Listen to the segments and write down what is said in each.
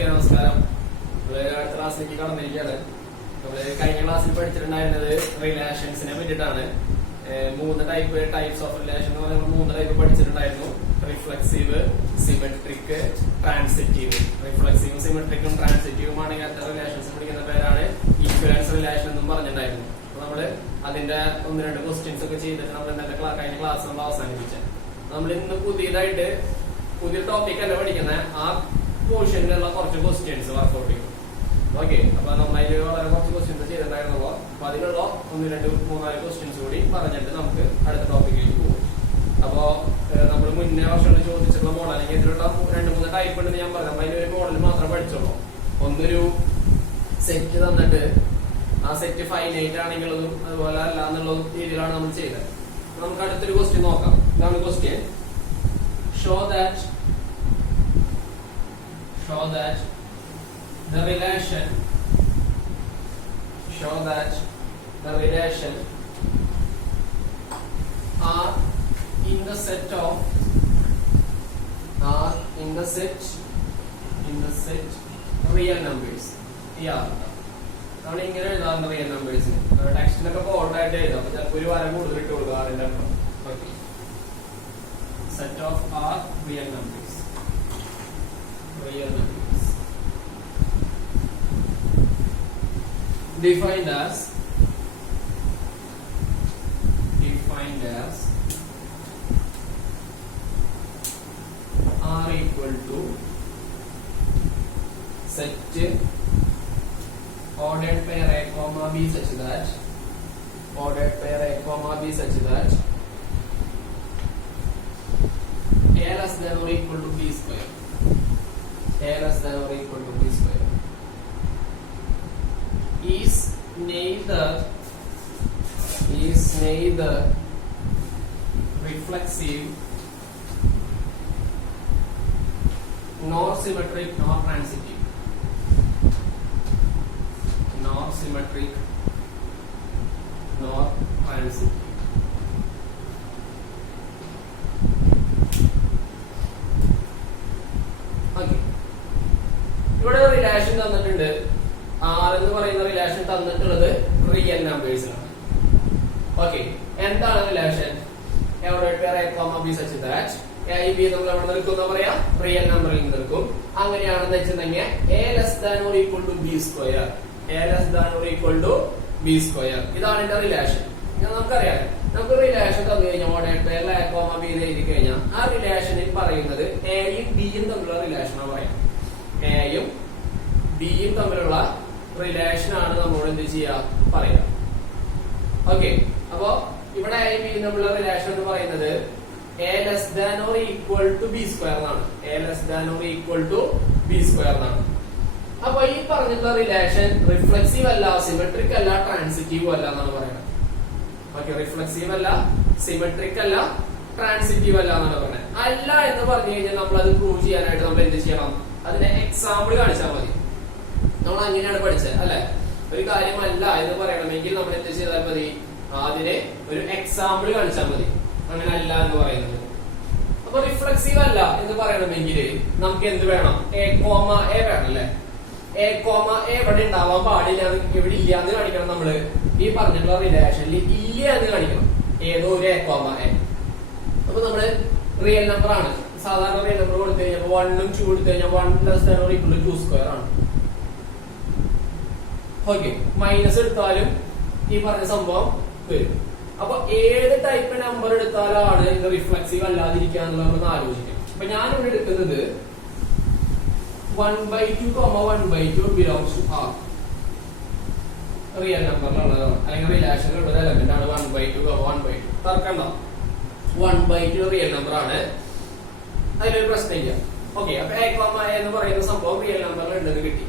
Okay, നമസ്കാരം. അടുത്ത ക്ലാസ്സിലേക്ക് കടന്നിരിക്കുകയാണ്. നമ്മള് കഴിഞ്ഞ ക്ലാസ്സിൽ പഠിച്ചിട്ടുണ്ടായിരുന്നത് റിലേഷൻസിനെ പറ്റിയിട്ടാണ്. ടൈപ്സ് ഓഫ് റിലേഷൻ എന്ന് പറയുമ്പോൾ 3 ടൈപ്പ് പഠിച്ചിട്ടുണ്ടായിരുന്നു. Reflexive, symmetric, transitive. റിഫ്ലക്സീവും സിമെട്രിക്കും ട്രാൻസിറ്റീവും ആണെങ്കിൽ അത്ര റിലേഷൻസ് പഠിക്കുന്ന പേരാണ് ഈക്വലൻസ് റിലേഷൻ എന്നും പറഞ്ഞിട്ടുണ്ടായിരുന്നു. അപ്പൊ നമ്മള് അതിന്റെ 1-2 ക്വസ്റ്റ്യൻസ് ഒക്കെ ചെയ്തിട്ട് നമ്മൾ ഇന്നത്തെ കഴിഞ്ഞ ക്ലാസ് നമ്മൾ അവസാനിപ്പിച്ചത്. നമ്മൾ ഇന്ന് പുതിയ ടോപ്പിക് അല്ല പഠിക്കുന്നത്, ആ പോർഷനിലുള്ള കുറച്ച് ക്വസ്റ്റ്യൻസ് വർക്ക്ഔട്ട് ചെയ്യും. ഓക്കെ, അപ്പൊ നമ്മളതിൽ വളരെ കുറച്ച് ക്വസ്റ്റ്യൻസ് ചെയ്തിട്ടുണ്ടായിരുന്നല്ലോ. അപ്പൊ അതിലുള്ള 1-2-3-4 ക്വസ്റ്റ്യൻസ് കൂടി പറഞ്ഞിട്ട് നമുക്ക് അടുത്ത ടോപ്പിക്കിലേക്ക് പോകും. അപ്പോ നമ്മൾ മുന്നേ വർഷങ്ങളിൽ ചോദിച്ചിട്ടുള്ള മോഡൽ അല്ലെങ്കിൽ ഇതിലുള്ള 2-3 ടൈപ്പ് ഉണ്ടെന്ന് ഞാൻ പറഞ്ഞു. അപ്പൊ അതിലൊരു മോഡൽ മാത്രം പഠിച്ചോളൂ. ഒന്നൊരു സെറ്റ് തന്നിട്ട് ആ സെറ്റ് ഫൈനൈറ്റ് ആണെന്നുള്ളതും അതുപോലെ അല്ല എന്നുള്ളതും രീതിയിലാണ് നമ്മൾ ചെയ്തത്. നമുക്ക് അടുത്തൊരു ക്വസ്റ്റ്യൻ നോക്കാം. ഇതാണ് question. Show that the relation are in the set real numbers. നമ്മൾ ഇങ്ങനെ എഴുതാറുണ്ട് റിയൽ നമ്പേഴ്സിന്. ടെക്സ്റ്റിനൊക്കെ ബോൾഡ് ആയിട്ട് എഴുതാം. അപ്പൊ ചിലപ്പോൾ ഒരു വര കൂടുതൽ ഇട്ട് കൊടുക്കുക അതിന്റെ അർത്ഥം. Okay, set of R real numbers. Defined as R equal to set ordered pair A comma B such that A less than or equal to B square. Is neither reflexive nor symmetric nor transitive. ഇവിടെ relation തന്നിട്ടുണ്ട്. R എന്ന് പറയുന്ന relation തന്നിട്ടുള്ളത് real നമ്പേഴ്സിനാണ്. Okay, എന്താണ് relation? നമ്മൾ എവിടെ നിൽക്കും എന്ന് പറയാം, റിയൽ നമ്പറിൽ നിൽക്കും. അങ്ങനെയാണെന്ന് വെച്ചിട്ടുണ്ടെങ്കിൽ A less than or equal to B square. ഇതാണ് എന്റെ റിലേഷൻ. നമുക്കറിയാം, നമുക്ക് റിലേഷൻ തന്നു കഴിഞ്ഞാൽ ഓർഡേഡ് പെയർ A, B എഴുതി കഴിഞ്ഞാൽ ആ റിലേഷനിൽ പറയുന്നത് എയും ബിയും തമ്മിലുള്ള റിലേഷനാണ് പറയാം. എയും ബിയും തമ്മിലുള്ള റിലേഷൻ ആണ് നമ്മളോട് എന്ത് ചെയ്യാ പറയാം. ഓക്കെ, അപ്പൊ ഇവിടെ എയും ബിയും തമ്മിലുള്ള റിലേഷൻ എന്ന് പറയുന്നത് A less than or equal to B square എന്നാണ്. അപ്പൊ ഈ പറഞ്ഞിട്ടുള്ള റിലേഷൻ റിഫ്ലക്സീവ് അല്ല, സിമെട്രിക് അല്ല, ട്രാൻസിറ്റീവ് അല്ല എന്നാണ് പറയുന്നത്. ഓക്കെ, റിഫ്ലക്സീവ് അല്ല, സിമെട്രിക് അല്ല, ട്രാൻസിറ്റീവ് അല്ല എന്നാണ് പറയുന്നത്. അല്ല എന്ന് പറഞ്ഞു കഴിഞ്ഞാൽ നമ്മൾ അത് പ്രൂവ് ചെയ്യാനായിട്ട് നമ്മൾ എന്ത് ചെയ്യണം? അതിന് എക്സാമ്പിൾ കാണിച്ചാൽ മതി. നമ്മൾ അങ്ങനെയാണ് പഠിച്ചത് അല്ലെ? ഒരു കാര്യമല്ല എന്ന് പറയണമെങ്കിൽ നമ്മൾ എന്ത് ചെയ്താൽ മതി? അതിന് ഒരു എക്സാമ്പിൾ കാണിച്ചാൽ മതി. അങ്ങനെ അല്ല എന്ന് പറയുന്നത്. അപ്പൊ റിഫ്ലക്സീവ് അല്ല എന്ന് പറയണമെങ്കിൽ നമുക്ക് എന്ത് വേണം? A, A വേണം അല്ലെ? A, A എവിടെ ഉണ്ടാവാൻ പാടില്ല, എവിടെ ഇല്ല എന്ന് കാണിക്കണം. നമ്മള് ഈ പറഞ്ഞിട്ടുള്ള റിലേഷനിൽ ഇല്ല എന്ന് കാണിക്കണം. ഏതോ ഒരു A, A. അപ്പൊ നമ്മള് റിയൽ നമ്പർ ആണ്. സാധാരണ റിയൽ നമ്പർ കൊടുത്തു കഴിഞ്ഞാൽ 1 ഉം 2 കൊടുത്തു കഴിഞ്ഞാൽ 1 + 2 square ആണ്. ഓക്കെ, മൈനസ് എടുത്താലും ഈ പറഞ്ഞ സംഭവം വരും. അപ്പൊ ഏത് ടൈപ്പ് നമ്പർ എടുത്താലാണ് ഇത് റിഫ്ലക്സീവ് അല്ലാതിരിക്കുക എന്നുള്ളത് നമ്മൾ ആലോചിക്കാം. അപ്പൊ ഞാനിവിടെ എടുക്കുന്നത് 1/2, 1/2 ബിലോങ്സ് ടു R. റിയൽ നമ്പറിലുള്ളതാണ് അല്ലെങ്കിൽ റിലേഷനിലുള്ള ഒരു എലമെന്റ് ആണ് 1/2, 1/2. തർക്കണ്ട, 1/2 റിയൽ നമ്പർ ആണ്, അതിലൊരു പ്രശ്നമില്ല. ഓക്കെ, അപ്പൊ A, A എന്ന് പറയുന്ന സംഭവം റിയൽ നമ്പറിൽ ഉണ്ടെന്ന് കിട്ടി.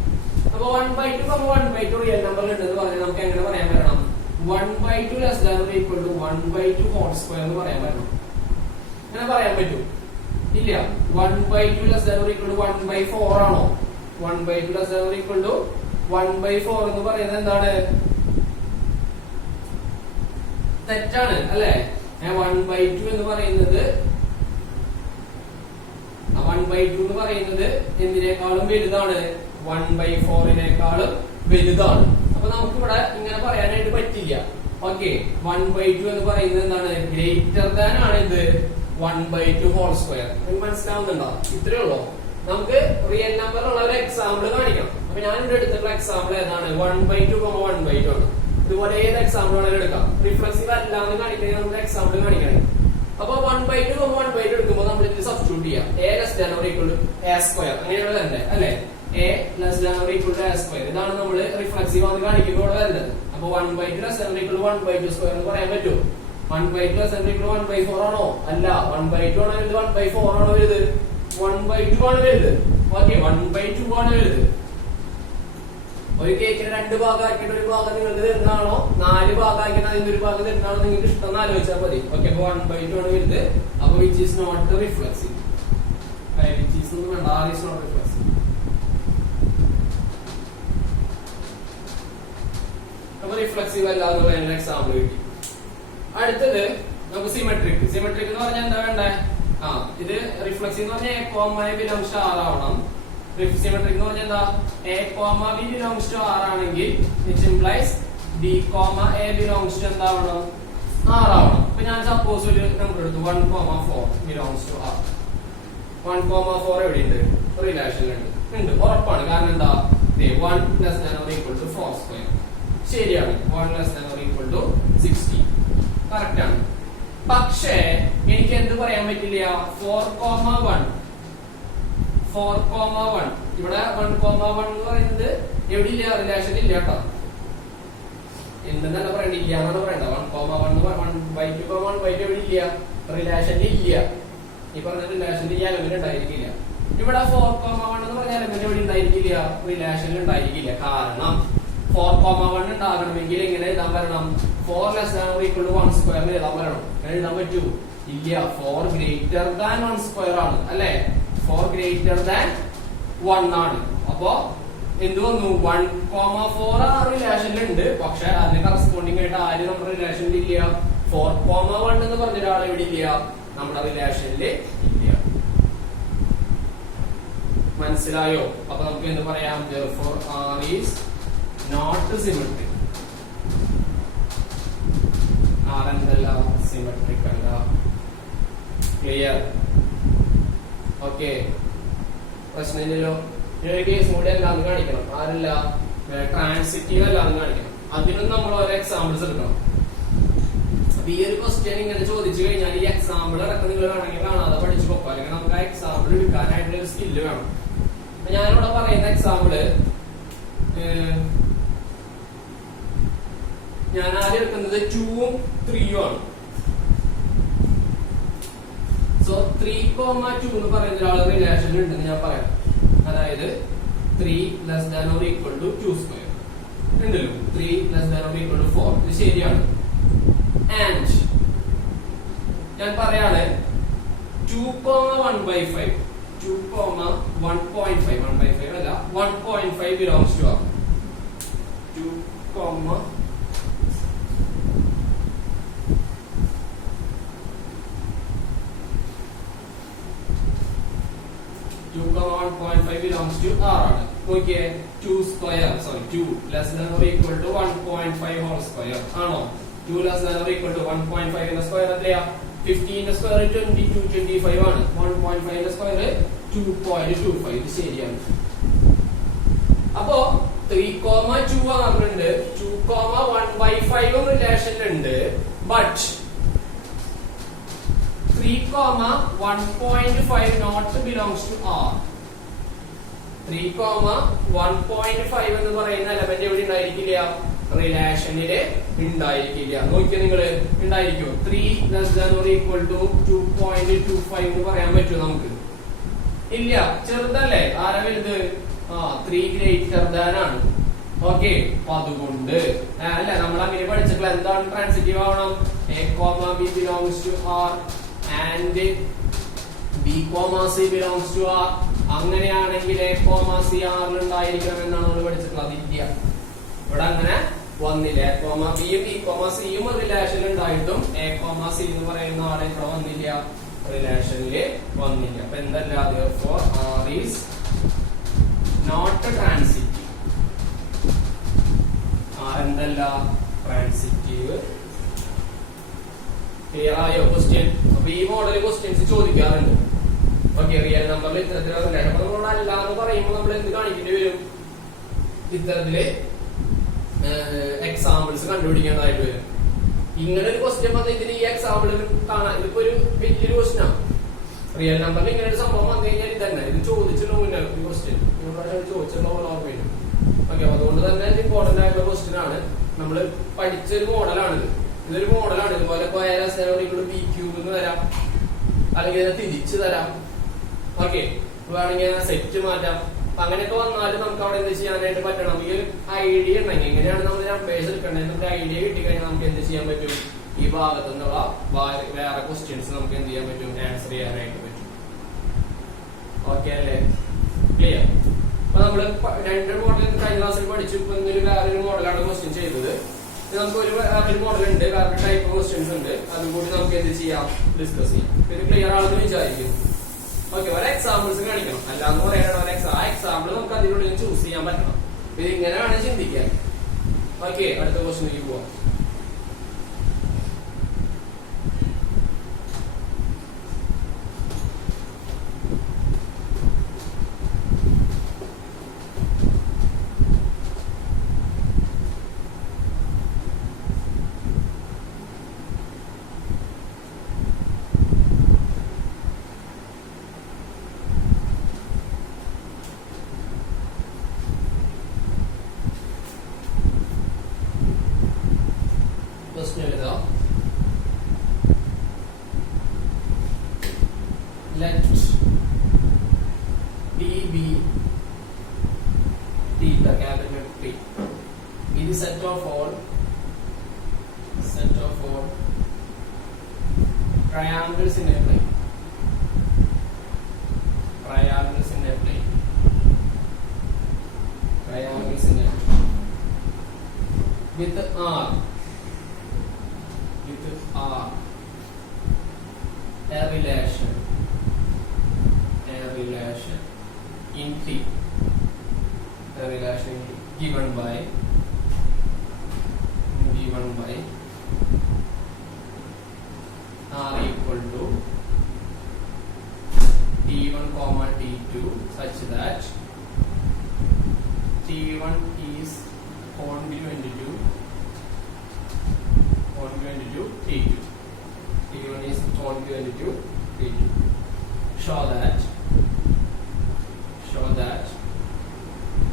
അപ്പൊ 1/2, 1/2 റിയൽ നമ്പറിൽ ഉണ്ടെന്ന് പറഞ്ഞാൽ നമുക്ക് എങ്ങനെ പറയാൻ പറ്റണം? 1/2 less than or equal to 1/2 whole square എന്ന് പറയാൻ പറ്റും. അങ്ങനെ പറയാൻ പറ്റും? ഇല്ല. 1/2 less than or equal to 1/4 ആണോ? 1/2 less than or equal to 1/4 എന്ന് പറയുന്നത് എന്താണ്? തെറ്റാണ് അല്ലെ? 1/2 എന്ന് പറയുന്നത് 1/2 എന്ന് പറയുന്നത് എന്തിനേക്കാളും വലുതാണ്? 1/4 വലുതാണ്. അപ്പൊ നമുക്ക് ഇവിടെ ഇങ്ങനെ പറയാനായിട്ട് പറ്റില്ല. ഓക്കെ, 1/2 എന്ന് പറയുന്നത് എന്താണ്? ഗ്രേറ്റർ ദാൻ ആണ് ഇത് 1/2 ഹോൾ സ്ക്വയർ. നിങ്ങൾക്ക് മനസ്സിലാവുന്നുണ്ടോ? ഇത്രേ ഉള്ളൂ. നമുക്ക് റിയൽ നമ്പർ ഉള്ള ഒരു എക്സാമ്പിൾ കാണിക്കണം. അപ്പൊ ഞാൻ ഇവിടെ എടുത്തിട്ടുള്ള എക്സാമ്പിൾ ഏതാണ്? 1/2, 1/2 ആണ്. ഇതുപോലെ ഏത് എക്സാമ്പിൾ വേണമെങ്കിലും എടുക്കാം. റിഫ്ലക്സീവ് അല്ലാന്ന് കാണിക്കാൻ നമുക്ക് എക്സാമ്പിൾ കാണിക്കണം. അപ്പൊ 1/2, 1/2 എടുക്കുമ്പോൾ നമ്മൾ ഇത് സബ്സ്റ്റിറ്റ്യൂട്ട് ചെയ്യാം. a less than or equal to a square. അങ്ങനെയാണ് വരേണ്ടത് അല്ലെ? a less than or equal to a square. ഇതാണ് നമ്മൾ റിഫ്ലക്സീവ് ആണെന്ന് കാണിക്കുമ്പോൾ ഇവിടെ വരുന്നത്. അപ്പൊ 1/2 less than or equal to 1/2 square എന്ന് പറയാൻ പറ്റുമോ? 1/2 less than or equal to 1/4 ആണോ? അല്ല. 1/2 ആണോ വലുത്? 1/4 ആണോ വലുത്? 1/2 ആണ് വലുത്. ഓക്കെ, 1/2 ആണ് വലുത്. ഒരു കേക്കിന് 2 ഭാഗമാക്കിയിട്ട് ഒരു ഭാഗം നിങ്ങൾക്ക് തരുന്നതാണോ 4 ഭാഗമാക്കിയിട്ട് അതിന്റെ ഒരു ഭാഗം തരുന്നതാണോ നിങ്ങൾക്ക് ഇഷ്ടം ആലോചിച്ചാൽ മതി. ഓക്കെ, അപ്പൊ 1/2 ആണ് വലുത്. അപ്പൊ which is not reflexive. Which is ഒന്നും വേണ്ട, ആർ ഈസ് നോട്ട് റിഫ്ലക്സീവ്. അപ്പൊ റിഫ്ലക്സീവ് അല്ലാതെ എക്സാമ്പിൾ കിട്ടി. അടുത്തത് നമുക്ക് സിമെട്രിക്. സിമെട്രിക് എന്ന് പറഞ്ഞാൽ എന്താ വേണ്ടേ? ഇത് റിഫ്ലക്സീവ് എന്ന് പറഞ്ഞാൽ a, belongs to R ആവണം. സിമെട്രിക് എന്ന് പറഞ്ഞാൽ എന്താ? a, b belongs to R ആണെങ്കിൽ which implies b, a belongs to എന്താവണം? R ആവണം. അപ്പൊ ഞാൻ സപ്പോസ് ഒരു നമ്പർ എടുത്തു 1,4 belongs to R. 1,4 എവിടെയുണ്ട്? റിലേഷനിലുണ്ട്. ഉറപ്പാണ്. കാരണം എന്താ? 1 less than or equal to 4 square. ശരിയാണ്. 1 less than or equal to 16. Correct ആണ്. പക്ഷേ എനിക്ക് എന്ത് പറയാൻ പറ്റില്ല? 4,1 ഇവിടെ 1,1 എന്ന് പറയുന്നത് എവിടെ ഇല്ല? റിലേഷൻ ഇല്ല കേട്ടോ. എന്തെന്നല്ല പറയണ്ട, ഇല്ല എന്നാണ് പറയണ്ട. 1,1 1/2 എവിടെ ഇല്ല? റിലേഷനിൽ ഇല്ല. ഈ പറഞ്ഞ റിലേഷനിൽ ഈ എലമെന്റ് ഉണ്ടായിരിക്കില്ല. ഇവിടെ 4,1 എന്ന് പറഞ്ഞ എലമെന്റ് എവിടെ ഉണ്ടായിരിക്കില്ല? റിലേഷനിൽ ഉണ്ടായിരിക്കില്ല. കാരണം 4,1 ഉണ്ടാകണമെങ്കിൽ എങ്ങനെ എഴുതാൻ വരണം? 4 less than or equal to 1 square എഴുതാൻ വരണം. എഴുതാൻ പറ്റൂ? ഇല്ല. 4 greater than 1 square ആണ് അല്ലെ? 4 greater than 1 ആണ്. അപ്പോ എന്ത് വന്നു? 1,4 ആ റിലേഷനിലുണ്ട്. പക്ഷെ അതിന് കറസ്പോണ്ടിങ് ആയിട്ട് ആര് നമ്മുടെ റിലേഷനിൽ ഇല്ല? 4,1 എന്ന് പറഞ്ഞ ഒരാൾ എവിടെ ഇല്ല? നമ്മുടെ റിലേഷനിൽ ഇല്ല. മനസ്സിലായോ? അപ്പൊ നമുക്ക് എന്ത് പറയാം? therefore R is not symmetric. R എന്തല്ല? സിമെട്രിക് അല്ല. ക്ലിയർ? ഓക്കെ, പ്രശ്നമില്ലല്ലോ. ഒരു കേസ് കൂടി അല്ലാന്ന് കാണിക്കണം. ആരല്ല? ട്രാൻസിറ്റീവ് അല്ലാന്ന് കാണിക്കണം. അതിനും നമ്മൾ ഓരോ എക്സാമ്പിൾസ് എടുക്കണം. അപ്പൊ ഈ ഒരു ക്വസ്റ്റ്യൻ ഇങ്ങനെ ചോദിച്ചു കഴിഞ്ഞാൽ ഈ എക്സാമ്പിൾ അടക്കം നിങ്ങൾ വേണമെങ്കിൽ കാണാതെ പഠിച്ചു പോക്കാം. അല്ലെങ്കിൽ നമുക്ക് ആ എക്സാമ്പിൾ എടുക്കാനായിട്ടുള്ള ഒരു സ്കില്ല് വേണം. ഞാനിവിടെ പറയുന്ന എക്സാമ്പിള് ഞാൻ ആദ്യം എടുക്കുന്നത് 2ഉം 3ഉം ആണ്. സോ 3,2 എന്ന് പറയുന്ന ഒരാൾ റിലേഷൻ ഉണ്ടെന്ന് ഞാൻ പറയാം. അതായത് 3 less than or equal to 2 square ഉണ്ടല്ലോ. 3 less than or equal to 4. ഇത് ശരിയാണ്. ആൻഡ് ഞാൻ പറയാണ് 2,1/5 2,1.5 1/5 അല്ല 1.5 belongs to R. 2,1.5 belongs to R ആണ്. നോക്കിയേ, 2 less than or equal to 1.5 whole square ആണോ? 2 less than or equal to 1.5 ന്റെ സ്ക്വയർ എത്രയാ? 15 ന്റെ സ്ക്വയർ 22 25 ആണ്. 1.5 ന്റെ സ്ക്വയർ 2.25. ഇത് ശരിയാണ്. അപ്പോ 3,2 ആറുണ്ട്. 2,1/5 റിലേഷനിലുണ്ട്. But 3,1.5 not belongs to R. 3,1.5 എന്ന് പറയുന്ന എലമെന്റ് എവിടെ ഉണ്ടായിരിക്കില്ല? റിലേഷനില് ഉണ്ടായിരിക്കില്ല. നോക്കിയാൽ നിങ്ങള് ഉണ്ടായിരിക്കും. 3 less than or equal to 2.25 എന്ന് പറയാൻ പറ്റുമോ നമുക്ക്? ഇല്ല, ചെറുതല്ലേ. ആരാ വലുത്? 3 greater than ആണ്. ഓക്കെ, അപ്പൊ അതുകൊണ്ട് അല്ല നമ്മൾ അങ്ങനെ പഠിച്ചിട്ടുള്ള എന്താണ് ട്രാൻസിറ്റീവ് ആവണം? a, b belongs to R and b, c belongs to R. അങ്ങനെയാണെങ്കിൽ a, c R ഉണ്ടായിരിക്കണം എന്നാണ് നമ്മൾ പഠിച്ചിട്ടുള്ളത്. ഇല്ല, ഇവിടെ അങ്ങനെ വന്നില്ല. a, b യും b, c യും റിലേഷൻ ഉണ്ടായിട്ടും a, c എന്ന് പറയുന്ന ആളെ ഇവിടെ വന്നില്ല. റിലേഷനില് വന്നില്ല. അപ്പൊ എന്തല്ല, therefore R is not transitive. R എന്തല്ല, ട്രാൻസിറ്റീവ്. ക്ലിയർ ആയോ ക്വസ്റ്റ്യൻ? അപ്പൊ ഈ മോഡൽ ക്വസ്റ്റ്യൻസ് ചോദിക്കാറുണ്ട്. ഓക്കെ, റിയൽ നമ്പറിൽ ഇത്തരത്തിലുള്ള റിലേഷൻ. അപ്പൊ നമ്മൾ അല്ല എന്ന് പറയുമ്പോൾ നമ്മൾ എന്ത് കാണിക്കേണ്ടി വരും? ഇത്തരത്തില് എക്സാമ്പിൾസ് കണ്ടുപിടിക്കേണ്ടതായിട്ട് വരും. ഇങ്ങനെ ഒരു ക്വസ്റ്റ്യൻ വന്ന് ഇതിന് ഈ എക്സാമ്പിൾ കാണാൻ ഇതിപ്പോ ഒരു വലിയൊരു ക്വസ്റ്റ്യൻ ആണ്. റിയൽ നമ്പറിൽ ഇങ്ങനെ ഒരു സംഭവം വന്നു കഴിഞ്ഞാൽ ഇതന്നെ ഇത് ചോദിച്ചിട്ടുള്ള മുന്നേ ഈ ക്വസ്റ്റ്യൻ ചോദിച്ചിട്ടുള്ള ഓർമ്മ വരും. ഓക്കെ, അതുകൊണ്ട് തന്നെ ഇമ്പോർട്ടന്റ് ആയിട്ടുള്ള ക്വസ്റ്റ്യൻ ആണ്. നമ്മൾ പഠിച്ചൊരു മോഡലാണിത്. ഇതൊരു മോഡലാണ്. ഇതുപോലെ ബി ക്യൂബ് എന്ന് തരാം, അല്ലെങ്കിൽ ഇതിനെ തിരിച്ചു തരാം. ഓക്കെ, വേണമെങ്കിൽ സെറ്റ് മാറ്റാം. അങ്ങനെയൊക്കെ വന്നാലും നമുക്ക് അവിടെ എന്ത് ചെയ്യാനായിട്ട് പറ്റണം? ഈ ഒരു ഐഡിയ ഉണ്ടെങ്കിൽ എങ്ങനെയാണ് നമ്മൾ നമ്പേഴ്സ് എടുക്കേണ്ടത് നമുക്ക് ഐഡിയ കിട്ടിക്കഴിഞ്ഞാൽ നമുക്ക് എന്ത് ചെയ്യാൻ പറ്റും? ഈ ഭാഗത്തു നിന്നുള്ള വേറെ ക്വസ്റ്റ്യൻസ് നമുക്ക് എന്ത് ചെയ്യാൻ പറ്റും? ആൻസർ ചെയ്യാനായിട്ട് പറ്റും. ഓക്കെ അല്ലേ? ക്ലിയർ? അപ്പൊ നമ്മള് രണ്ട് മോഡൽ കഴിഞ്ഞ ക്ലാസ്സിൽ പഠിച്ചു. ഇപ്പൊ വേറൊരു മോഡലാണ് ക്വസ്റ്റ്യൻ ചെയ്തത്. നമുക്ക് വേറൊരു മോഡൽ ഉണ്ട്, വേറൊരു ടൈപ്പ് ക്വസ്റ്റ്യൻസ് ഉണ്ട്. അതും കൂടി നമുക്ക് എന്ത് ചെയ്യാം? ഡിസ്കസ് ചെയ്യാം. ഇത് ക്ലിയർ ആണെന്ന് വിചാരിക്കുന്നു. ഓക്കെ, ഒരു എക്സാമ്പിൾസ് കാണിക്കണം. അല്ലാന്ന് പറയാനാണ് ആ എക്സാമ്പിൾ നമുക്ക് അതിനുള്ളിൽ ചൂസ് ചെയ്യാൻ പറ്റണം. ഇത് ഇങ്ങനെയാണ് ചിന്തിക്കാൻ. ഓക്കെ, അടുത്ത ക്വസ്റ്റ്യനിലേക്ക് പോവാം. Let D be theta, capital T, be the set of all triangles in a plane. Triangles in a plane. Triangles in a plane. With R. A relation in T. A relation given by R equal to T1 comma T2 such that T1 is congruent to T2. T1 is congruent to T2. Show that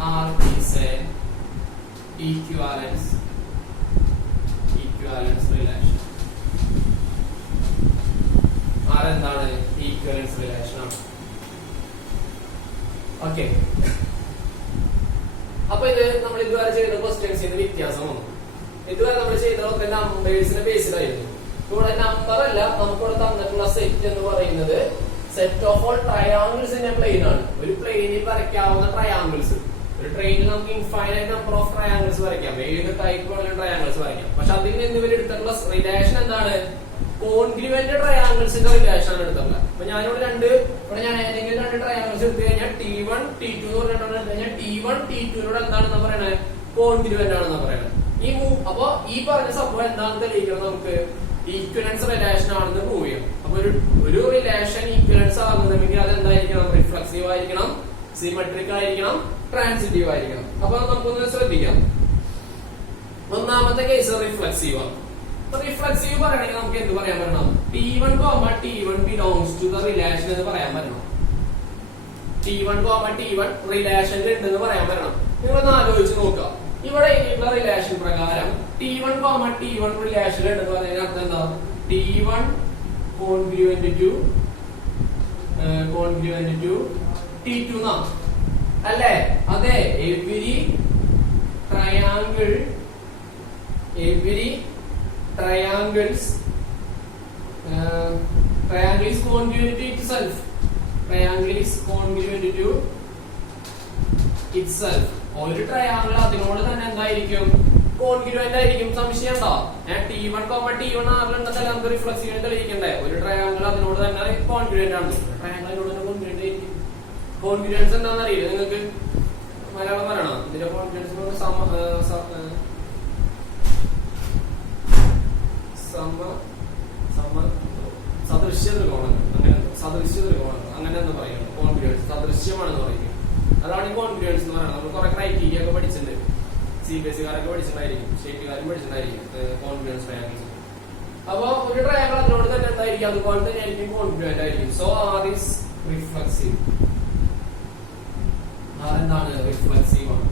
R is a equivalence relation. R എന്താണ്? Equivalence relation ആണ്. Okay, അപ്പൊ ഇത് നമ്മൾ ഇതുവരെ ചെയ്ത ക്വസ്റ്റ്യൻസിന് വ്യത്യാസം വന്നു. ഇതുവരെ നമ്മൾ ചെയ്തതൊക്കെ നമ്പേഴ്സിന്റെ ബേസിലായിരുന്നു. ഇവിടെ നമ്പർ അല്ല, നമുക്കിവിടെ തന്നിട്ടുള്ള സെറ്റ് എന്ന് പറയുന്നത് set of all triangles in a plane ആണ്. ഒരു പ്ലെയിനിൽ വരയ്ക്കാവുന്ന ട്രയാങ്കിൾസ്. ഒരു ട്രെയിനിൽ നമുക്ക് ഇൻഫൈനൈറ്റ് നമ്പർ ഓഫ് ട്രയാങ്കിൾസ് വരയ്ക്കാം. ഏത് ടൈപ്പ് വേണമെങ്കിലും ട്രയാങ്കിൾസ് വരയ്ക്കാം. പക്ഷെ അതിൽ നിന്ന് ഇവർ എടുത്തിട്ടുള്ള റിലേഷൻ എന്താണ്? കോൺഗ്രുവന്റ് ട്രയാങ്കിൾസിന്റെ റിലേഷൻ ആണ് എടുത്തിട്ടുള്ളത്. അപ്പൊ ഞാനിവിടെ ഞാൻ ഏതെങ്കിലും രണ്ട് ട്രയാങ്കിൾസ് എടുത്തു കഴിഞ്ഞാൽ T1 T2 എന്ന് പറഞ്ഞിട്ടാണ് എടുത്തു കഴിഞ്ഞാൽ T1 T2 എന്താണെന്ന് പറയണത്? കോൺഗ്രുവന്റ് ആണെന്ന് പറയണത്. അപ്പൊ ഈ പറഞ്ഞ സംഭവം എന്താണെന്ന് തെളിയിക്കണം നമുക്ക്? ഈക്വലൻസ് റിലേഷൻ ആണെന്ന് പ്രൂവ് ചെയ്യണം. അപ്പൊ ഒരു റിലേഷൻ ഈക്വലൻസ് ആകുന്നുണ്ടെങ്കിൽ അത് എന്തായിരിക്കണം? റിഫ്ലക്സീവ് ആയിരിക്കണം, സിമെട്രിക് ആയിരിക്കണം, ട്രാൻസിറ്റീവ് ആയിരിക്കണം. അപ്പൊ നമുക്കൊന്ന് ശ്രദ്ധിക്കാം. ഒന്നാമത്തെ കേസ് റിഫ്ലക്സീവ് ആണ്. റിഫ്ലക്സീവ് പറയണമെങ്കിൽ നമുക്ക് എന്ത് പറയാൻ പറ്റണം? T1 belongs to the relation എന്ന് പറയാൻ പറ്റണം. T1 റിലേഷനിൽ ഉണ്ടെന്ന് പറയാൻ പറ്റണം. നിങ്ങളൊന്ന് ആലോചിച്ച് നോക്കുക. ഇവിടെ ഇങ്ങനെയുള്ള റിലേഷൻ പ്രകാരം T1 റിലേഷനിൽ ഉണ്ടെന്ന് പറയുന്ന അർത്ഥം എന്താ? T1 congruent to T2 എന്നാണ് അല്ലേ? അതെ, every triangle triangles triangle is congruent to itself. Triangle is congruent to itself. ഒരു ട്രയാങ്കിൾ അതിനോട് തന്നെ എന്തായിരിക്കും? കോൺഗ്രുവന്റ് ആയിരിക്കും. സംശയം ഉണ്ടോ? T1, T1 ആറിലുണ്ടെന്നല്ല നമുക്ക് റിഫ്ലക്സീവ് തെളിയിക്കണ്ടേ? ഒരു ട്രയാങ്കിൾ അതിനോട് തന്നെ കോൺഗ്രുവന്റ് ആണ്. ട്രയാങ്കിൾ അതിനോട് തന്നെ കോൺഗ്രുവന്റ് ആയിരിക്കും. കോൺഗ്രുവൻസ് എന്താണെന്ന് അറിയില്ല നിങ്ങൾക്ക്? മലയാളം പറയണോ? ഇതിന്റെ കോൺഗ്രുവൻസ് സദൃശ്യ ത്രികോണങ്ങൾ, അങ്ങനെ സദൃശ്യ ത്രികോണങ്ങൾ അങ്ങനെ എന്ന് പറയുന്നത് കോൺഗ്രുവൻസ് സദൃശ്യമാണെന്ന് പറയുന്നത്. അതാണ് ഈ കോൺഗ്രുവൻസ് എന്ന് പറയുന്നത്. നമ്മൾ കുറെ ക്രൈറ്റീരിയ ഒക്കെ പഠിച്ചിട്ടുണ്ട്. CBSE-കാരൊക്കെ പഠിച്ചിട്ടുണ്ടായിരിക്കും, സ്റ്റേറ്റുകാരും പഠിച്ചിട്ടുണ്ടായിരിക്കും കോൺഗ്രുവൻസ് ട്രയാങ്കിൾസ്. അപ്പൊ ഒരു ട്രയാങ്കിൾ അതിനോട് തന്നെ എന്തായിരിക്കും? അതുപോലെ തന്നെ ആയിരിക്കും കോൺഗ്രുവന്റ് ആയിരിക്കും. So R is reflexive. എന്താണ്? റിഫ്ലക്സീവ് ആണ്.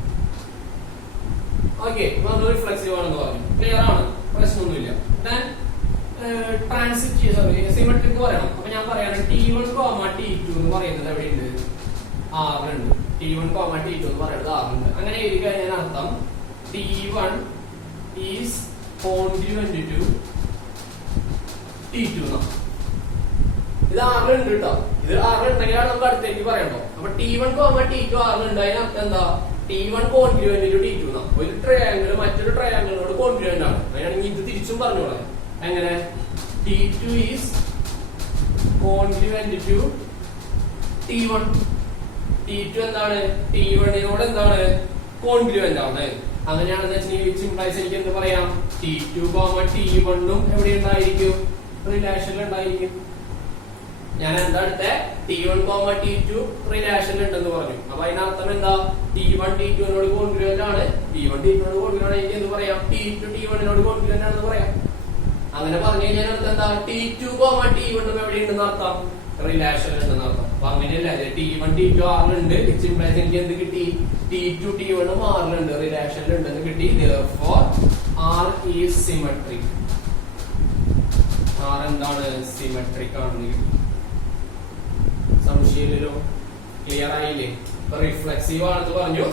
ഓക്കെ, റിഫ്ലക്സീവ് ആണെന്ന് പറഞ്ഞു. ക്ലിയർ ആണ്, പ്രശ്നമൊന്നുമില്ല. ട്രാൻസിറ്റീവ് സിമെട്രിക് പറയണം. അപ്പൊ ഞാൻ പറയാണ് T1, T2 എന്ന് പറയുന്നത് എവിടെയുണ്ട്? ആറിലുണ്ട്. T1, T2 എന്ന് പറയുന്നത് ആറിലുണ്ട്. അങ്ങനെ എഴുതി കഴിഞ്ഞാൽ അർത്ഥം T1 is congruent to T2 എന്നാണ്. ഇത് ആറിലുണ്ട് കേട്ടോ. ഇത് ആറിലുണ്ടെങ്കിലാണ് നമുക്ക് അടുത്തേക്ക് പറയണ്ടോ. അപ്പൊ T1, T2 ആറിലുണ്ട്. അതിനർത്ഥം എന്താ? T1 കോൺഗ്രുവന്റ് ടു T2 എന്നാണ്. ഒരു ട്രയാങ്കിൾ മറ്റൊരു ട്രയാങ്കിളിനോട് കോൺഗ്രുവന്റ് ആണ്. അങ്ങനെയാണെങ്കിൽ ഇത് തിരിച്ചും പറഞ്ഞോളാം. എങ്ങനെ? T2 is congruent to T1. T2 എന്താണ്? T1നോട് എന്താണ്? കോൺഗ്രുവന്റ് ആണ്. അങ്ങനെയാണെന്ന് വെച്ചാൽ സിംപ്ലൈസ് എനിക്ക് എന്ത് പറയാം? T2, T1 എവിടെ ഉണ്ടായിരിക്കും? റിലേഷനിൽ ഉണ്ടായിരിക്കും. ഞാൻ എന്താ എടുത്ത? T1, T2 റിലേഷനിൽ ഉണ്ടെന്ന് പറഞ്ഞു. അപ്പൊ അതിനർത്ഥം എന്താ? T1 T2നോട് കോൺഗ്രുവന്റ് ആണ്. T1 T2നോട് കോൺഗ്രുവന്റ് എനിക്ക് എന്ത് പറയാം? T2 T1നോട് കോൺഗ്രുവന്റ് ആണെന്ന് പറയാം. അങ്ങനെ പറഞ്ഞു കഴിഞ്ഞാൽ അർത്ഥം എന്താ? T2, T1 എവിടെ ഉണ്ടെന്ന് അർത്ഥം? റിലേഷനിൽ ഉണ്ടെന്ന് അർത്ഥം. അപ്പൊ അങ്ങനെയല്ല. T1 T2 ആറിലുണ്ട്. സിംപ്ലൈസ് എനിക്ക് എന്ത് കിട്ടി? T2 T1 ആറിലുണ്ട്, റിലേഷനിൽ ഉണ്ടെന്ന് കിട്ടി. Therefore R is symmetric. R എന്താണ്? സിമെട്രിക് ആണെന്ന് കിട്ടി. സംശയമില്ലല്ലോ? ക്ലിയർ ആയില്ലേ? റിഫ്ലക്സീവ് ആണെന്ന് പറഞ്ഞു,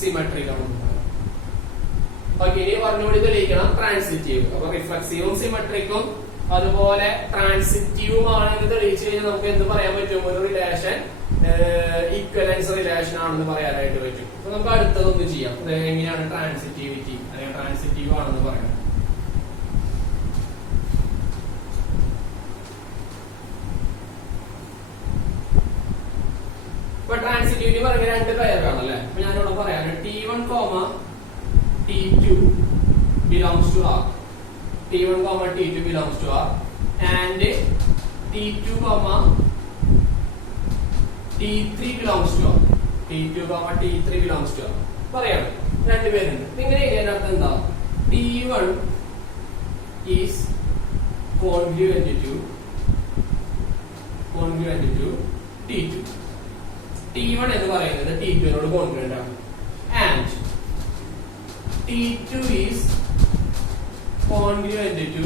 സിമെട്രിക് ആണെന്ന് പറഞ്ഞു. ഓക്കെ, ഇനി പറഞ്ഞുകൂടി തെളിയിക്കണം ട്രാൻസിറ്റീവ്. അപ്പൊ റിഫ്ലക്സീവും സിമെട്രിക്കും അതുപോലെ ട്രാൻസിറ്റീവും ആണെന്ന് തെളിയിച്ചു കഴിഞ്ഞാൽ നമുക്ക് എന്ത് പറയാൻ പറ്റും? ഒരു റിലേഷൻ ഈക്വലൻസ് റിലേഷൻ ആണെന്ന് പറയാനായിട്ട് പറ്റും. അപ്പൊ നമുക്ക് അടുത്തതൊന്ന് ചെയ്യാം. എങ്ങനെയാണ് ട്രാൻസിറ്റിവിറ്റി അല്ലെങ്കിൽ ട്രാൻസിറ്റീവ് ആണെന്ന് പറയാം. ഇപ്പൊ ട്രാൻസിറ്റിവിറ്റി പറയുന്ന രണ്ട് പേരാണല്ലേ. അപ്പൊ ഞാനിവിടെ പറയാം T1, T2 belongs to R. T1, T2 belongs to R and T2, T3 belongs to R. T2, T3 belongs to R. പറയാണ് രണ്ടുപേരുണ്ട്. ഇങ്ങനെ ഇതിനർത്ഥം എന്താ? T1 is congruent to T2. T1 എന്ന് പറയുന്നത് T2നോട് കോൺഗ്രുവന്റ് ആണ്. And T2 is congruent to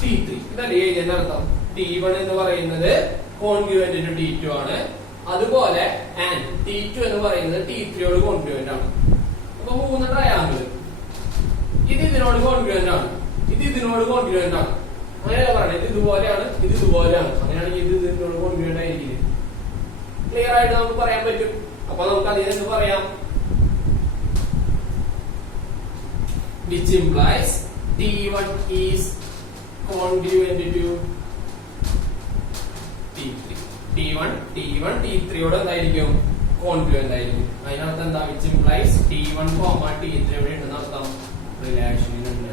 T3. ഇതല്ലേ ഇതിന്റെ അർത്ഥം? T1 എന്ന് പറയുന്നത് കോൺഗ്രുവന്റ് ടു T2 ആണ്. അതുപോലെ and T2 എന്ന് പറയുന്നത് T3യോട് കോൺഗ്രുവന്റ് ആണ്. അപ്പൊ മൂന്ന് ട്രയാങ്കിൾ. ഇത് ഇതിനോട് കോൺഗ്രുവന്റ് ആണ്, ഇത് ഇതിനോട് കോൺഗ്രുവന്റ് ആണ്. അങ്ങനെയല്ല പറയുന്നത്. ഇത് ഇതുപോലെയാണ്, ഇത് ഇതുപോലെയാണ്. അങ്ങനെയാണെങ്കിൽ ഇത് ഇതിനോട് കോൺഗ്രുവന്റ് ആയിരിക്കില്ല. ക്ലിയർ ആയിട്ട് നമുക്ക് പറയാൻ പറ്റും. അപ്പൊ നമുക്ക് അതിനെന്ത് പറയാം? Which implies T1 is congruent to T3. T1 T3യോട് എന്തായിരിക്കും? കോൺഗ്രുവന്റ് ആയിരിക്കും. അതിനർത്ഥം എന്താ? Which implies T1, T3 എവിടെ ഉണ്ടെന്ന് അർത്ഥം? റിലേഷനിലുണ്ട്.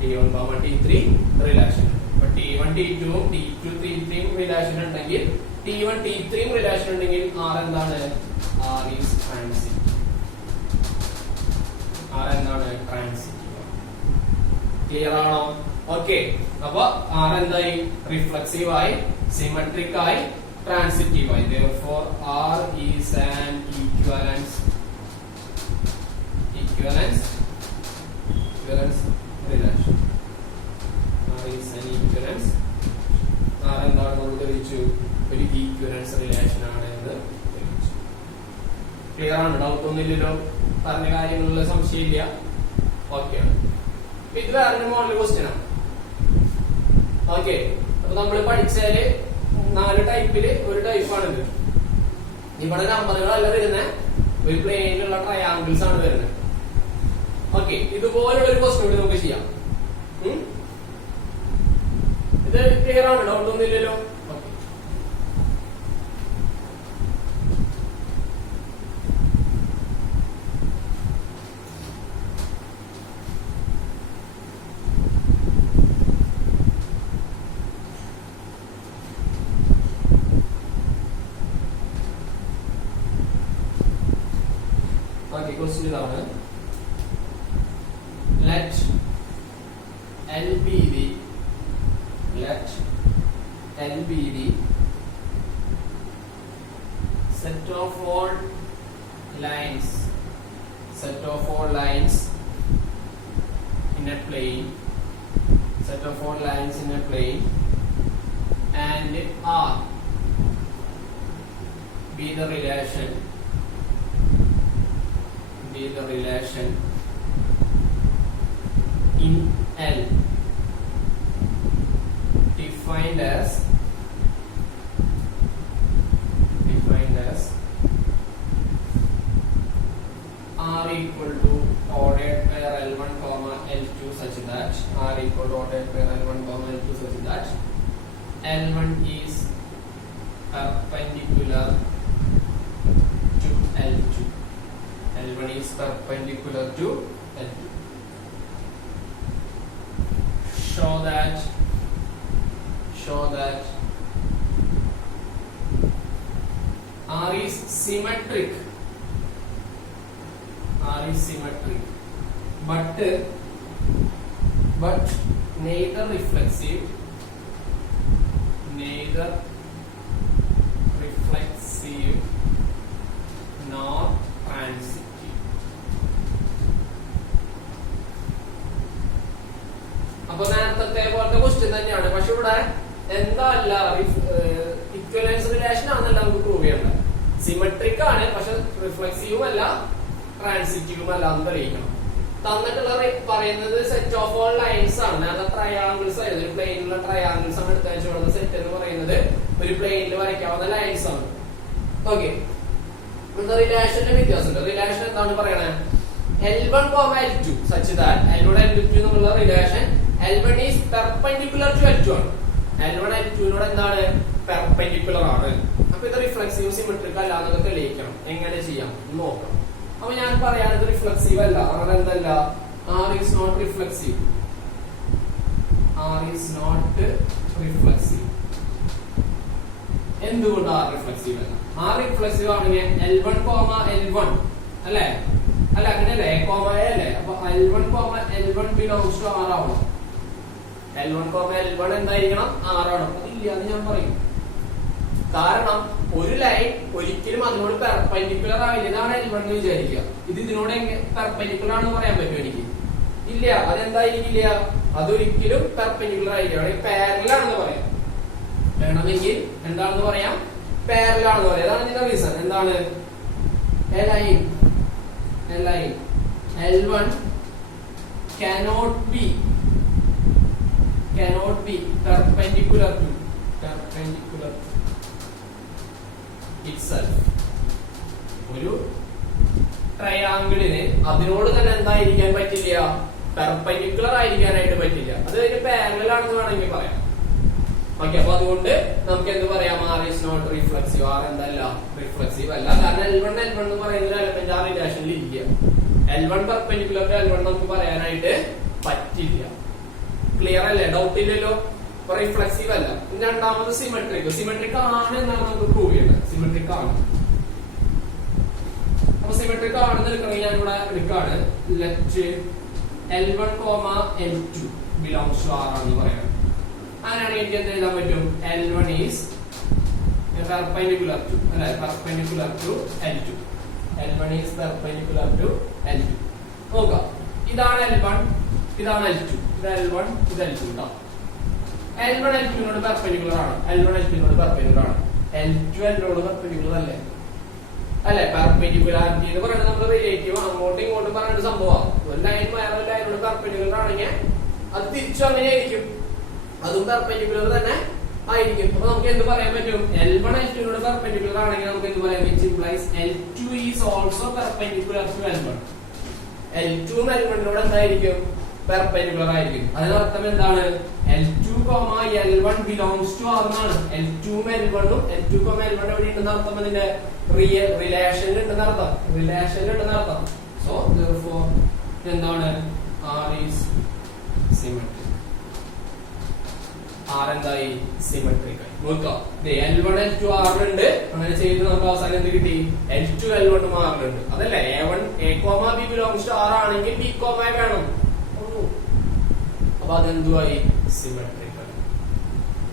T1, T3 relation. അപ്പൊ T1 T2 T2 T3 relation ഉണ്ടെങ്കിൽ T1 T3 റിലേഷൻ ഉണ്ടെങ്കിൽ R എന്താണ്? R is transitive. R എന്താണ്? ട്രാൻസിറ്റീവ്. ക്ലിയർ ആണോ? ഓക്കെ, അപ്പൊ R എന്തായി? റിഫ്ലക്സീവ് ആയി, സിമെട്രിക് ആയി, ട്രാൻസിറ്റീവ് ആയി. Therefore R is an equivalence relation. R is an equivalence. R എന്താണ്? നമ്മൾ തെളിയിച്ചു ഒരു ഈക്വലൻസ് റിലേഷൻ ആണ് എന്ന് തെളിയിച്ചു. ക്ലിയർ ആണ്? ഡൗട്ട് ഒന്നുമില്ലല്ലോ? പറഞ്ഞ കാര്യങ്ങളിലുള്ള സംശയമില്ല? ഓക്കെ. ഇത് വേറൊരു മോഡൽ ക്വസ്റ്റ്യൻ ആണ്. ഓക്കെ, അപ്പൊ നമ്മൾ പഠിച്ചാല് 4 ടൈപ്പില് ഒരു ടൈപ്പാണിത്. ഇവിടെ നമ്പറുകളല്ല വരുന്നത്, ഒരു പ്ലെയിനിലുള്ള ട്രയാങ്കിൾസ് ആണ് വരുന്നത്. ഓക്കെ, ഇതുപോലുള്ള ഒരു ക്വസ്റ്റ്യൻ കൂടി നമുക്ക് ചെയ്യാം. ഇത് ക്ലിയർ ആണ്, ഡൗട്ട് ഒന്നും ഇല്ലല്ലോ. Question ഇതാണ്, let L be the set of all lines in a plane, and R be the relation in L defined as R equal to ordered pair L1, L2 such that L1 is perpendicular to L2. L1 is perpendicular to L2. Show that R is symmetric, but neither reflexive nor transitive. അപ്പൊ നേരത്തെ പോലത്തെ question തന്നെയാണ്, പക്ഷെ ഇവിടെ എന്തല്ല ഇക്വലൻസ് relation ആണെന്നല്ല നമുക്ക് prove ചെയ്യേണ്ടത്. Symmetric ആണ്, പക്ഷെ റിഫ്ലെക്സീവും അല്ല ട്രാൻസിറ്റീവും അല്ല എന്ന് തെളിയിക്കണം. തന്നിട്ടുള്ള പറയുന്നത് സെറ്റ് ഓഫ് ഓൾ ലൈൻസ് ആണ്. നേരത്തെ ട്രയാങ്കിൾസ് ആയിരുന്നു, ഒരു പ്ലെയിനിലുള്ള ട്രയാങ്കിൾസ് ആണ് എടുത്തു കൊടുത്ത സെറ്റ് എന്ന് പറയുന്നത്. ഒരു പ്ലെയിനിൽ വരയ്ക്കാവുന്ന ലൈൻസ് ആണ്. ഓക്കെ, റിലേഷന്റെ വ്യത്യാസമുണ്ട്. റിലേഷൻ എന്താണ് പറയണേ? L1, L2 such that L1 L2 എന്നുള്ള relation L1 is perpendicular to L2 ആണ്. L1 L2 നോട് എന്താണ്? പെർപെൻഡിക്കുലർ ആണ്. അപ്പൊ ഇത് റിഫ്ലെക്സീവ് സിമെട്രിക് അല്ല എന്നൊക്കെ തെളിയിക്കണം. എങ്ങനെ ചെയ്യാം നോക്കാം. അപ്പൊ ഞാൻ പറയാനത് റിഫ്ലെക്സീവ് അല്ല. R എന്തല്ല? R is not reflexive. എന്തുകൊണ്ട് R റിഫ്ലെക്സീവ് അല്ല? R റിഫ്ലെക്സീവ് ആണെങ്കിൽ L1, L1 അല്ലേ? അല്ല, അങ്ങനെയല്ലേ? A, A അല്ലേ? അപ്പൊ L1, L1 belongs to R ആവണം. L1, L1 എന്തായിരിക്കണം? R ആണ്. അതില്ല എന്ന് ഞാൻ പറയും. കാരണം ഒരു ലൈൻ ഒരിക്കലും അതിനോട് പെർപെൻഡിക്കുലർ ആവില്ല. ഇതാണ് L1 എന്ന് വിചാരിക്കുക. ഇത് ഇതിനോട് പെർപെൻഡിക്കുലർ ആണെന്ന് പറയാൻ പറ്റുമോ എനിക്ക്? ഇല്ല. അതെന്തായിരിക്കില്ല? അതൊരിക്കലും പെർപെൻഡിക്കുലർ ആയിരിക്കും. പാരലൽ ആണെന്ന് പറയാം. വേണമെങ്കിൽ എന്താണെന്ന് പറയാം? പാരലൽ ആണെന്ന് പറയാം. അതാണ് ഇതിന്റെ റീസൺ. എന്താണ്? L1 cannot be perpendicular to itself. ഒരു ട്രയാങ്കിളിന് അതിനോട് തന്നെ എന്തായിരിക്കാൻ പറ്റില്ല? പെർപെൻഡിക്കുലർ ആയിരിക്കാനായിട്ട് പറ്റില്ല. അത് പാരലൽ ആണെന്ന് വേണമെങ്കിൽ പറയാം. ഓക്കെ, അപ്പൊ അതുകൊണ്ട് നമുക്ക് എന്ത് പറയാം? R is not reflexive. R എന്തല്ല? റിഫ്ലെക്സീവ് അല്ല. കാരണം L1 എന്ന് പറയുന്ന ഒരു എലമെന്റ് ആ റിലേഷനിൽ ഇല്ല. L1 പെർപെൻഡിക്കുലർ ടു L1 നമുക്ക് പറയാനായിട്ട് പറ്റില്ല. ക്ലിയർ അല്ലേ? ഡൗട്ട് ഇല്ലല്ലോ? അപ്പൊ റിഫ്ലെക്സീവ് അല്ല. രണ്ടാമത് സിമെട്രിക് ആണ് എന്നാണ് നമുക്ക് പ്രൂവ് ചെയ്യേണ്ടത്. സിമെട്രിക് ആണ്. അപ്പൊ സിമെട്രിക് ആണെന്ന് എടുക്കണമെങ്കിൽ ഞാൻ ഇവിടെ എടുക്കാണ്. Let L1, L2 belongs to R എന്ന് പറയാം. അങ്ങനെയാണെങ്കിൽ എനിക്ക് എന്ത് എഴുതാൻ പറ്റും? L1 is perpendicular to L2. L1 is perpendicular to L2. നോക്കാം, ഇതാണ് L1, ഇതാണ് L2. ഇത് L1, ഇത് L2 കേട്ടോ. L1 L2 നോട് പെർപെൻഡിക്കുലർ ആണ്. L2 നോട് പെർപെൻഡിക്കുലർ പെർപെൻഡിക്കുലർ അല്ലേ? പെർപെൻഡിക്കുലാരിറ്റി എന്ന് പറയുന്നത് നമ്മൾ റിലേറ്റീവ് അങ്ങോട്ടും ഇങ്ങോട്ടും പറയുന്ന ഒരു സംഭവമാണ്. ഒരു ലൈൻ വേറെ ലൈനോട് പെർപെൻഡിക്കുലർ ആണെങ്കിൽ അത് തിരിച്ചു അങ്ങനെ ആയിരിക്കും. അതും പെർപെൻഡിക്കുലർ തന്നെ ആയിരിക്കും. അപ്പൊ നമുക്ക് എന്ത് പറയാൻ പറ്റും? L1 L2 നോട് പെർപെൻഡിക്കുലർ ആണെങ്കിൽ നമുക്ക് എന്ത് പറയാം? which implies L2 is also perpendicular to L1. L2 L1 എന്തായിരിക്കും പെർപെൻഡിക്കുലർ ആയിരിക്കും. അതിനർത്ഥം എന്താണ്? L2, L1 belongs to R എന്നാണ്. L2 L1 എവിടെ ഉണ്ടെന്ന് അർത്ഥം? അതിന്റെ റിലേഷൻ ഉണ്ടെന്ന് അർത്ഥം. സോ therefore എന്താണ്? R is symmetric. R എന്തായി? സിമെട്രിക് ആയി. നോക്കുക, L1 L2 R ഉണ്ട്. അങ്ങനെ ചെയ്ത് നമുക്ക് അവസാനം എന്ത് കിട്ടി? L2 L1 R ഉണ്ട്. അതല്ലേ A1 A, B belongs to R ആണെങ്കിൽ B, വേണം. അപ്പൊ അതെന്തുമായി? സിമെട്രിക് ആയി.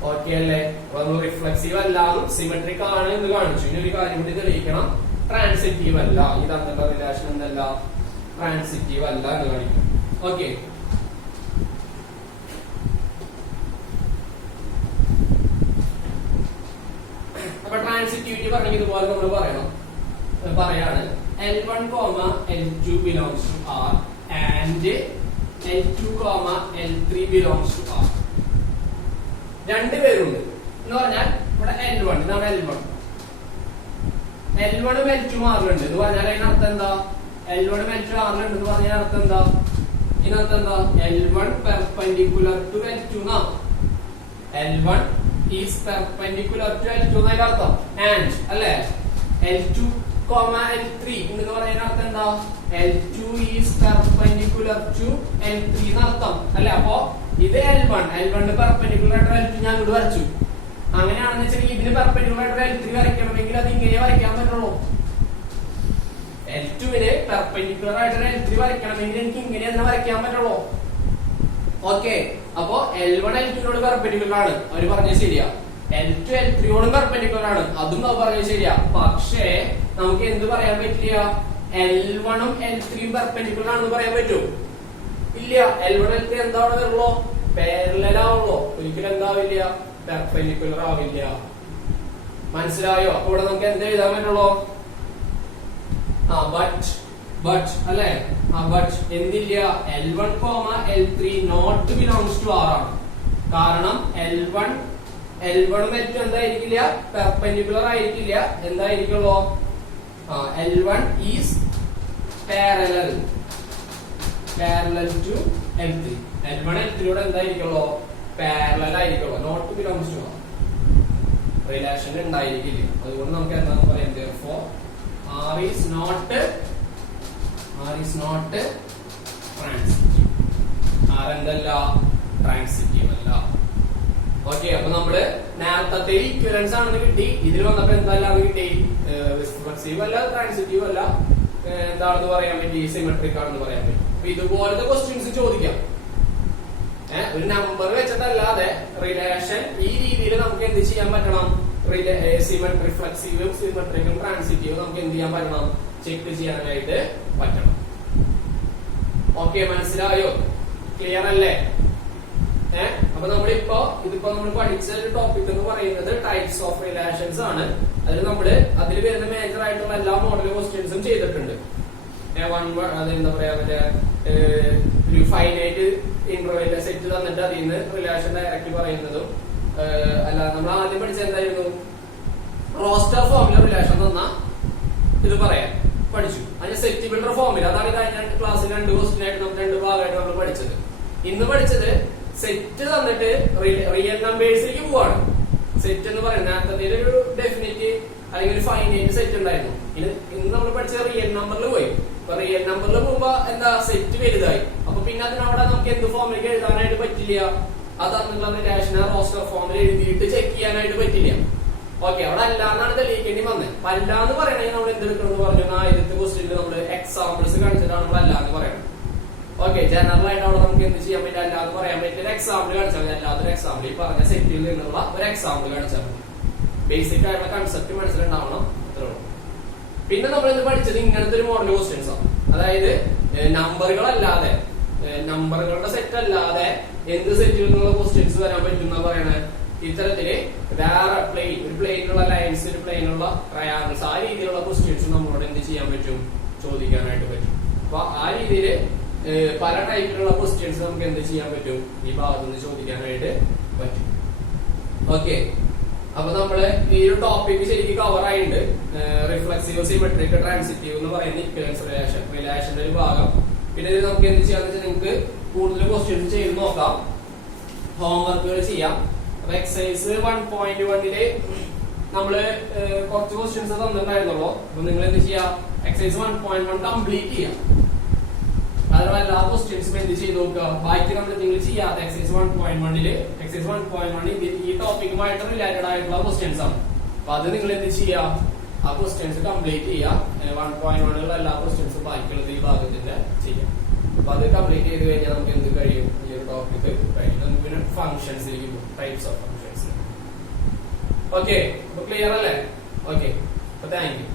ഓക്കെ അല്ലേ? അപ്പൊ നമ്മൾ റിഫ്ലെക്സീവ് അല്ലാതും സിമെട്രിക് ആണ് എന്ന് കാണിച്ചു. ഇനി ഒരു കാര്യം കൂടി തെളിയിക്കണം, ട്രാൻസിറ്റീവ് അല്ല. ഈ തമ്മിലുള്ള റിലേഷൻ എന്തല്ല? ട്രാൻസിറ്റീവ് അല്ല എന്ന് കാണിക്കും. ഓക്കെ, അപ്പൊ ട്രാൻസിറ്റിവിറ്റി പറഞ്ഞ ഇതുപോലെ നമ്മൾ പറയാണ് L1, L2 belongs to R and L2, L3 belongs to R. രണ്ടുപേരുണ്ട് എന്ന് പറഞ്ഞാൽ ഇവിടെ L1, ഇതാണ് L1. L1 ഉം L2 മാറുന്നുണ്ട് എന്ന് പറഞ്ഞാൽ അതിനർത്ഥം എന്താ? L1 ഉം L2 മാറുന്നുണ്ട് എന്ന് പറഞ്ഞാൽ അർത്ഥം എന്താ? ഇതിനർത്ഥം എന്താ? L1 perpendicular to L2 എന്നാ. L1 is perpendicular to L2 എന്നതിന്റെ അർത്ഥം. And അല്ലേ? L2, L3 എന്ന് പറയുന്ന അർത്ഥം എന്താ? L2 is perpendicular to L3 എന്നർത്ഥം അല്ലേ? അപ്പോ ഇത് L1 perpendicular to L2 ഞാൻ ഇവിടെ വരച്ചു. അങ്ങനെയാണെന്ന് വെച്ചാൽ ഇതിന് perpendicular to L3 വരയ്ക്കണമെങ്കിൽ അത് ഇങ്ങനെ വരയ്ക്കാൻ പറ്റുള്ളൂ. L2 ന് perpendicular ആയിട്ട് L3 വരയ്ക്കണമെങ്കിൽ എനിക്ക് ഇങ്ങനെ അതിനെ വരയ്ക്കാൻ പറ്റുള്ളൂ. ഓക്കെ, അപ്പോ L1 L2 പെർപെൻഡിക്കുലർ ആണ്, അവര് പറഞ്ഞത് ശരിയാ. L2 L3 പെർപെൻഡിക്കുലർ ആണ്, അതും അവർ പറഞ്ഞത് ശരിയാ. പക്ഷേ നമുക്ക് എന്ത് പറയാൻ പറ്റില്ല? L1 ഉം L3 പെർപെൻഡിക്കുലർ ആണെന്ന് പറയാൻ പറ്റുമോ? ഇല്ല. L1 L3 എന്താണ് വരുള്ളൂ? പാരലൽ ആവുള്ളൂ. ഒരിക്കലും എന്താവില്ല? പെർപെൻഡിക്കുലർ ആവില്ല. മനസ്സിലായോ? അപ്പൊ ഇവിടെ നമുക്ക് എന്ത് എഴുതാൻ പറ്റുള്ളൂ? ബട്ട് അല്ലെ? ബട്ട് എന്തില്ല? L1, L3 not belongs to R ആണ്. കാരണം L1 ഉം L2 എന്തായിരിക്കില്ല? പെർപെൻഡിക്കുലർ ആയിരിക്കില്ല. എന്തായിരിക്കുള്ളൂ? L1 is parallel to L3. L1 L3 യോട് എന്തായിരിക്കുള്ളൂ? പാരലൽ ആയിരിക്കുള്ളൂ. Not belongs to R. Relation ഉണ്ടായിരിക്കില്ല. അതുകൊണ്ട് നമുക്ക് എന്താണെന്ന് പറയാം? therefore R is not transitive. R എന്തല്ല? ട്രാൻസിറ്റീവ് അല്ല. ഓക്കെ, അപ്പൊ നമ്മള് നേരത്തെ ഇക്വലൻസ് ആണെന്ന് കിട്ടി. ഇതിൽ വന്നപ്പോ എന്താണെന്ന് കിട്ടി? റിഫ്ലെക്സീവ് അല്ല, ട്രാൻസിറ്റീവ് അല്ല, എന്താണെന്ന് പറയാൻ പറ്റി? സിമെട്രിക് ആണെന്ന് പറയാൻ പറ്റി. അപ്പൊ ഇതുപോലത്തെ ക്വസ്റ്റ്യൻസ് ചോദിക്കാം. ഒരു നമ്പർ വെച്ചിട്ടല്ലാതെ റിലേഷൻ ഈ രീതിയിൽ നമുക്ക് എന്ത് ചെയ്യാൻ പറ്റണം? റിഫ്ലെക്സീവും സിമെട്രിക്കും ട്രാൻസിറ്റീവും നമുക്ക് എന്ത് ചെയ്യാൻ പറ്റണം? ചെക്ക് ചെയ്യാനായിട്ട് പറ്റണം. ഓക്കെ, മനസ്സിലായോ? ക്ലിയർ അല്ലേ? അപ്പൊ നമ്മളിപ്പോ നമ്മൾ പഠിച്ച ഒരു ടോപ്പിക് എന്ന് പറയുന്നത് ടൈപ്സ് ഓഫ് റിലേഷൻസ് ആണ്. അതിൽ വരുന്ന മേജർ ആയിട്ടുള്ള എല്ലാ മോഡൽ ക്വസ്റ്റ്യൻസും ചെയ്തിട്ടുണ്ട്. അതെന്താ പറയാ, മറ്റേ ഒരു ഫൈനൈറ്റ് ഇന്റർവെൽ സെറ്റ് തന്നിട്ട് അതിൽ നിന്ന് റിലേഷൻ ഡയറക്റ്റ് പറയുന്നതും, അല്ല നമ്മൾ ആദ്യം പഠിച്ചത് എന്തായിരുന്നു? റോസ്റ്റർ ഫോമിലെ റിലേഷൻ തന്ന ഇത് പറയാൻ പഠിച്ചു. അതിന് സെറ്റ് ബിൽഡർ ഫോമിൽ, അതാണ് കഴിഞ്ഞ ക്ലാസ്സിൽ 2 ക്വസ്റ്റ്യൻ ആയിട്ട് നമുക്ക് 2 ഭാഗമായിട്ട് നമ്മൾ പഠിച്ചത്. ഇന്ന് പഠിച്ചത് സെറ്റ് തന്നിട്ട് റിയൽ നമ്പേഴ്സിലേക്ക് പോവാണ്. സെറ്റ് എന്ന് പറയുന്നത് നേരത്തെ ഒരു ഡെഫിനിറ്റ് അല്ലെങ്കിൽ ഒരു ഫൈനൈറ്റ് സെറ്റ് ഉണ്ടായിരുന്നു. ഇന്ന് നമ്മൾ പഠിച്ച റിയൽ നമ്പറിൽ പോയി. അപ്പൊ റിയൽ നമ്പറിൽ പോകുമ്പോ എന്താ? സെറ്റ് വലുതായി. അപ്പൊ പിന്നെ അതിനവിടെ നമുക്ക് എന്ത് ഫോമിലേക്ക് എഴുതാനായിട്ട് പറ്റില്ല. അതന്നുള്ള റിലേഷനെ റോസ്റ്റർ ഫോമിൽ എഴുതിയിട്ട് ചെക്ക് ചെയ്യാനായിട്ട് പറ്റില്ല. ഓക്കെ, അവിടെ അല്ലാന്നാണ് തെളിയിക്കേണ്ടി വന്നത്. അപ്പൊ അല്ലാന്ന് പറയണെങ്കിൽ നമ്മൾ എന്തെടുക്കണം എന്ന് പറഞ്ഞു? ആദ്യത്തെ ക്വസ്റ്റ്യനിൽ നമ്മൾ എക്സാമ്പിൾസ് കാണിച്ചിട്ടാണ് നമ്മൾ അല്ലാന്ന് പറയുന്നത്. ഓക്കെ, ജനറൽ ആയിട്ട് അവിടെ നമുക്ക് എന്ത് ചെയ്യാൻ പറ്റില്ല? അല്ലാന്ന് പറയാൻ പറ്റിയ ഒരു എക്സാമ്പിൾ കാണിച്ചാൽ മതി. അല്ലാത്തൊരു എക്സാമ്പിൾ, ഈ പറഞ്ഞ സെറ്റിൽ നിന്നുള്ള ഒരു എക്സാമ്പിൾ കാണിച്ചാൽ മതി. ബേസിക് ആയിട്ടുള്ള കൺസെപ്റ്റ് മനസ്സിലുണ്ടാവണം, അത്രേ ഉള്ളൂ. പിന്നെ നമ്മൾ ഇന്ന് പഠിച്ചത് ഇങ്ങനത്തെ ഒരു മോഡൽ ക്വസ്റ്റ്യൻസ് ആണ്. അതായത് നമ്പറുകളല്ലാതെ, നമ്പറുകളുടെ സെറ്റ് അല്ലാതെ എന്ത് സെറ്റിൽ നിന്നുള്ള ക്വസ്റ്റ്യൻസ് വരാൻ പറ്റും എന്നാ പറയണേ? ഇത്തരത്തില് വേറെ ഒരു പ്ലെയിനുള്ള ലൈൻസ്, ഒരു പ്ലെയിനുള്ള ട്രയാങ്കിൾസ്, ആ രീതിയിലുള്ള ക്വസ്റ്റ്യൻസ് നമ്മളോട് എന്ത് ചെയ്യാൻ പറ്റും? ചോദിക്കാനായിട്ട് പറ്റും. അപ്പൊ ആ രീതിയില് പല ടൈപ്പിലുള്ള ക്വസ്റ്റ്യൻസ് നമുക്ക് എന്ത് ചെയ്യാൻ പറ്റും? ഈ ഭാഗത്ത് നിന്ന് ചോദിക്കാനായിട്ട് പറ്റും. ഓക്കെ, അപ്പൊ നമ്മള് ഈ ഒരു ടോപ്പിക് ശരിക്കും കവർ ആയിട്ടുണ്ട്. റിഫ്ലെക്സീവ്, സിമെട്രിക്, ട്രാൻസിറ്റീവ് എന്ന് പറയുന്ന ഇക്വലൻസ് റിലേഷന്റെ ഒരു ഭാഗം പിന്നെ ഇതിൽ നമുക്ക് എന്ത് ചെയ്യാന്ന് വെച്ചാൽ നിങ്ങൾക്ക് കൂടുതൽ ക്വസ്റ്റ്യൻസ് ചെയ്ത് നോക്കാം, ഹോംവർക്കുകൾ ചെയ്യാം. അപ്പൊ എക്സസൈസ് 1.1 നമ്മള് കുറച്ച് ക്വസ്റ്റ്യൻസ് തന്നിട്ടുണ്ടായിരുന്നുള്ളൂ. അപ്പൊ നിങ്ങൾ എന്ത് ചെയ്യാം, എക്സസൈസ് 1.1 കംപ്ലീറ്റ് ചെയ്യാം. അതുപോലെ എല്ലാ ക്വസ്റ്റ്യൻസും എന്ത് ചെയ്ത് നോക്കുക. ബാക്കി നമ്മൾ നിങ്ങൾ ചെയ്യാത്ത എക്സസൈസ് 1.1 എക്സസൈസ് 1.1 ഈ ടോപ്പിക്കുമായിട്ട് റിലേറ്റഡ് ആയിട്ടുള്ള ക്വസ്റ്റ്യൻസ് ആണ്. അപ്പൊ അത് നിങ്ങൾ എന്ത് ചെയ്യാം, ആ ക്വസ്റ്റ്യൻസ് കംപ്ലീറ്റ് ചെയ്യാം. 1.1 എല്ലാ ക്വസ്റ്റ്യൻസും ബാക്കിയുള്ളത് ഈ ഭാഗത്തിന്റെ ചെയ്യാം. അപ്പൊ അത് കംപ്ലീറ്റ് ചെയ്ത് കഴിഞ്ഞാൽ നമുക്ക് എന്ത് കഴിയും, ഈ ഒരു ടോപ്പിക് കഴിയും. നമുക്ക് പിന്നെ ഫംഗ്ഷൻസിലേക്ക് പോകും, ടൈപ്സ് ഓഫ് ഫംഗ്ഷൻസ്. ഓക്കെ, അപ്പൊ ക്ലിയർ അല്ലേ? ഓക്കെ, അപ്പൊ താങ്ക് യു.